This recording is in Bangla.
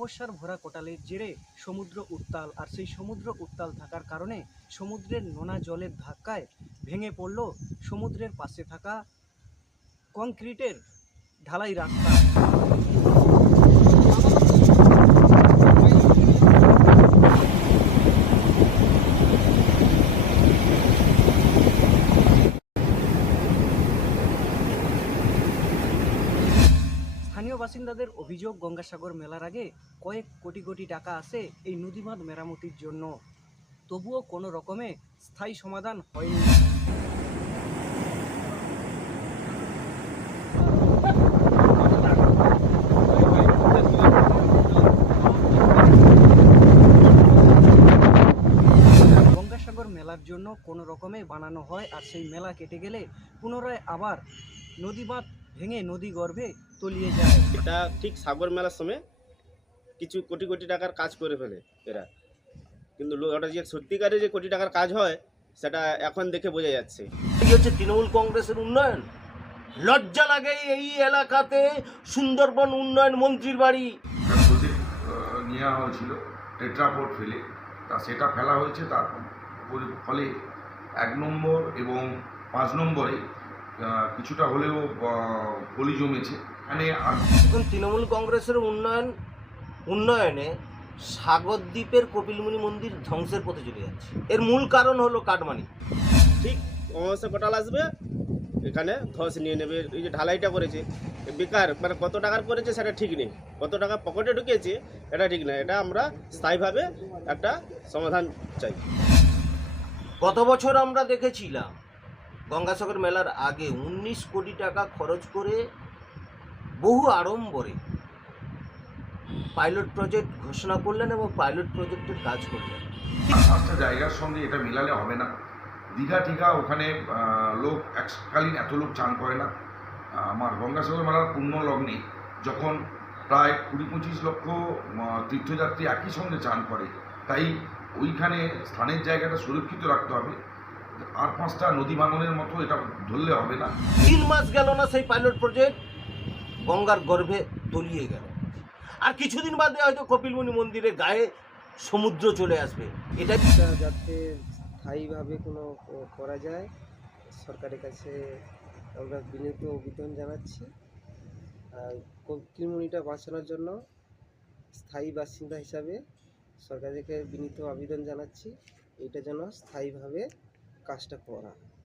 বর্ষার ভরা কোটালের জেরে সমুদ্র উত্তাল আর সেই সমুদ্র উত্তাল থাকার কারণে সমুদ্রের নোনা জলের ধাক্কায় ভেঙে পড়ল সমুদ্রের পাশে থাকা কংক্রিটের ঢালাই রাস্তা। স্থানীয় বাসিন্দাদের অভিযোগ, গঙ্গাসাগর মেলার আগে কয়েক কোটি কোটি টাকা আসে এই নদীবাঁধ মেরামতির জন্য। তবুও কোনো রকমে স্থায়ী সমাধান হয়নি। মেলার জন্য কোনো রকমে বানানো হয় আর সেই মেলা কেটে গেলে পুনরায় আবার নদীবাঁধ ভেঙে নদী গর্ভে তলিয়ে যায়। এটা ঠিক সাগর মেলার সময় কিছু কোটি কোটি টাকার কাজ করে ফেলে এরা। কিন্তু ওটা যে সত্যিকারে যে কোটি টাকার কাজ হয় সেটা এখন দেখে বোঝা যাচ্ছে। এই হচ্ছে তৃণমূল কংগ্রেসের উন্নয়ন। লজ্জা লাগে এই এলাকাতে সুন্দরবন উন্নয়ন মন্ত্রীর বাড়ি। নেওয়া হয়েছিল টেট্রাপোর্ট ফেলে। তা সেটা ফেলা হয়েছে তার ফলে এক নম্বর এবং পাঁচ নম্বরে কিছুটা হলেও পলি জমেছে। মানে এখন তৃণমূল কংগ্রেসের উন্নয়ন উন্নয়নে সাগরদ্বীপের কপিলমুনি মন্দির ধ্বংসের পথে চলে যাচ্ছে। এর মূল কারণ হলো কাটমানি। ঠিক অমাবস্যা কোটাল আসবে এখানে ধস নিয়ে নেবে এই যে ঢালাইটা করেছে বেকার মানে কত টাকার করেছে সেটা ঠিক নেই। কত টাকা পকেটে ঢুকেছে এটা ঠিক না এটা আমরা স্থায়ীভাবে একটা সমাধান চাই। গত বছর আমরা দেখেছিলাম গঙ্গাসাগর মেলার আগে উনিশ কোটি টাকা খরচ করে বহু আড়ম্বরে পাইলট প্রজেক্ট ঘোষণা করলেন এবং পাইলট প্রজেক্টের কাজ করলেন। পাঁচটা জায়গার সঙ্গে এটা মেলালে হবে না। দীঘা টিঘা ওখানে লোক এককালীন এত লোক চান করে না। আমার গঙ্গাসাগর মেলার পূর্ণ লগ্নে যখন প্রায় কুড়ি পঁচিশ লক্ষ তীর্থযাত্রী একই সঙ্গে চান করে, তাই ওইখানে স্থানের জায়গাটা সুরক্ষিত রাখতে হবে। আর পাঁচটা নদী ভাঙনের মতো এটা ধরলে হবে না। তিন মাস গেল না সেই পাইলট প্রজেক্ট গঙ্গার গর্ভে তলিয়ে গেল। আর কিছুদিন বাদে হয়তো কপিলমুনি মন্দিরের গায়ে সমুদ্র চলে আসবে। এটা যাতে স্থায়ীভাবে কোনো করা যায় সরকারের কাছে আমরা বিনীত আবেদন জানাচ্ছি। আর কৃমণিটা বাঁচানোর জন্য স্থায়ী বাসিন্দা হিসাবে সরকারকে বিনীত আবেদন জানাচ্ছি। এটা যেন স্থায়ীভাবে কাজটা করা।